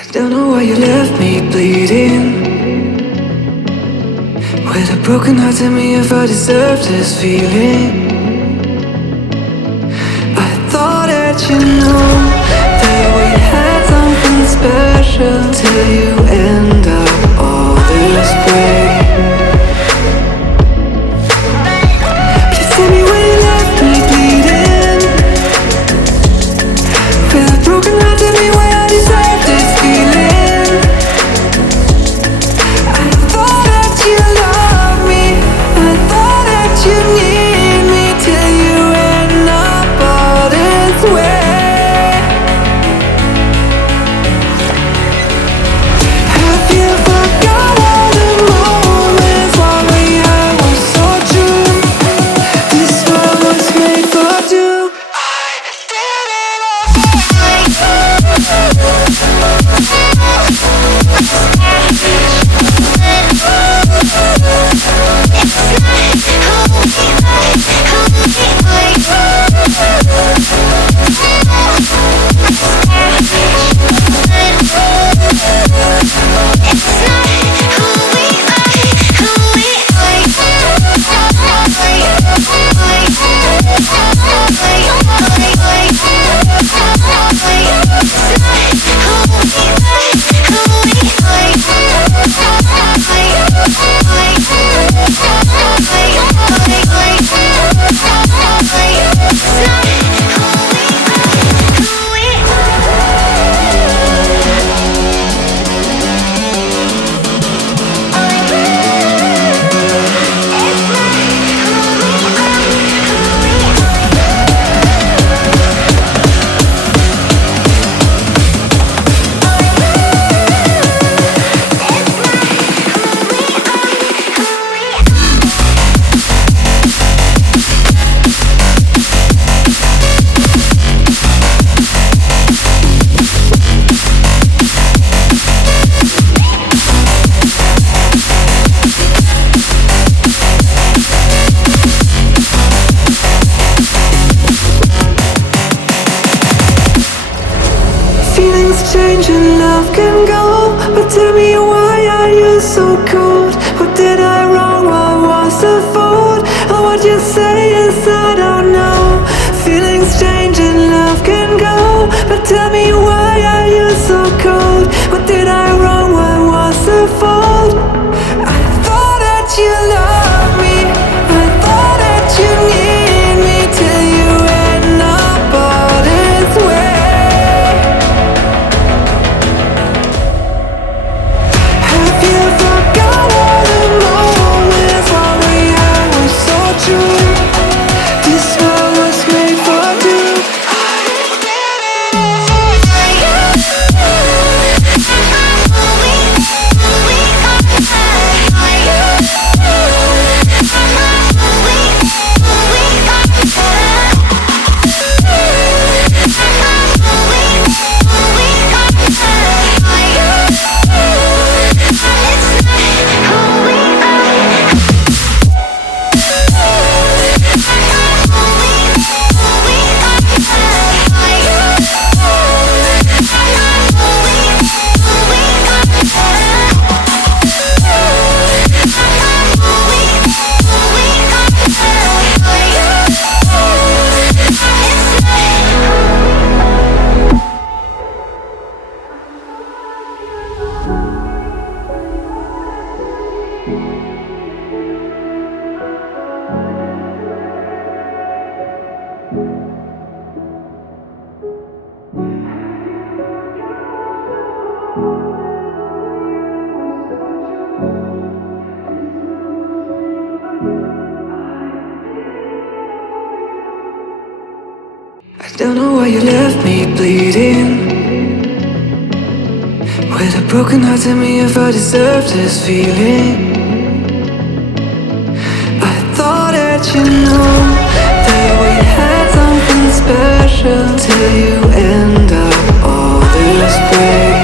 I don't know why you left me bleeding. With a broken heart, tell me if I deserve this feeling. I thought that you know that we had something special till you end up all this way. Please tell me why you left me bleeding. With a broken heart, tell me why I deserve this feeling. I thought that you loved me, I thought that you need me till you end up all this way. Have you forgot all the moments while we had was so true? This world was made for two. I did it change and love can go, but tell me why are you so cold? What did I wrong? What was the fault? Or what you say is I don't know. Feelings change and love can go, but tell me why are you so cold? What did I wrong? What was the fault? I thought that you loved me, I thought that you need me till you end up all this way. I don't know why you left me bleeding. With a broken heart, tell me if I deserve this feeling. I thought that you know that we had something special till you end up all this way.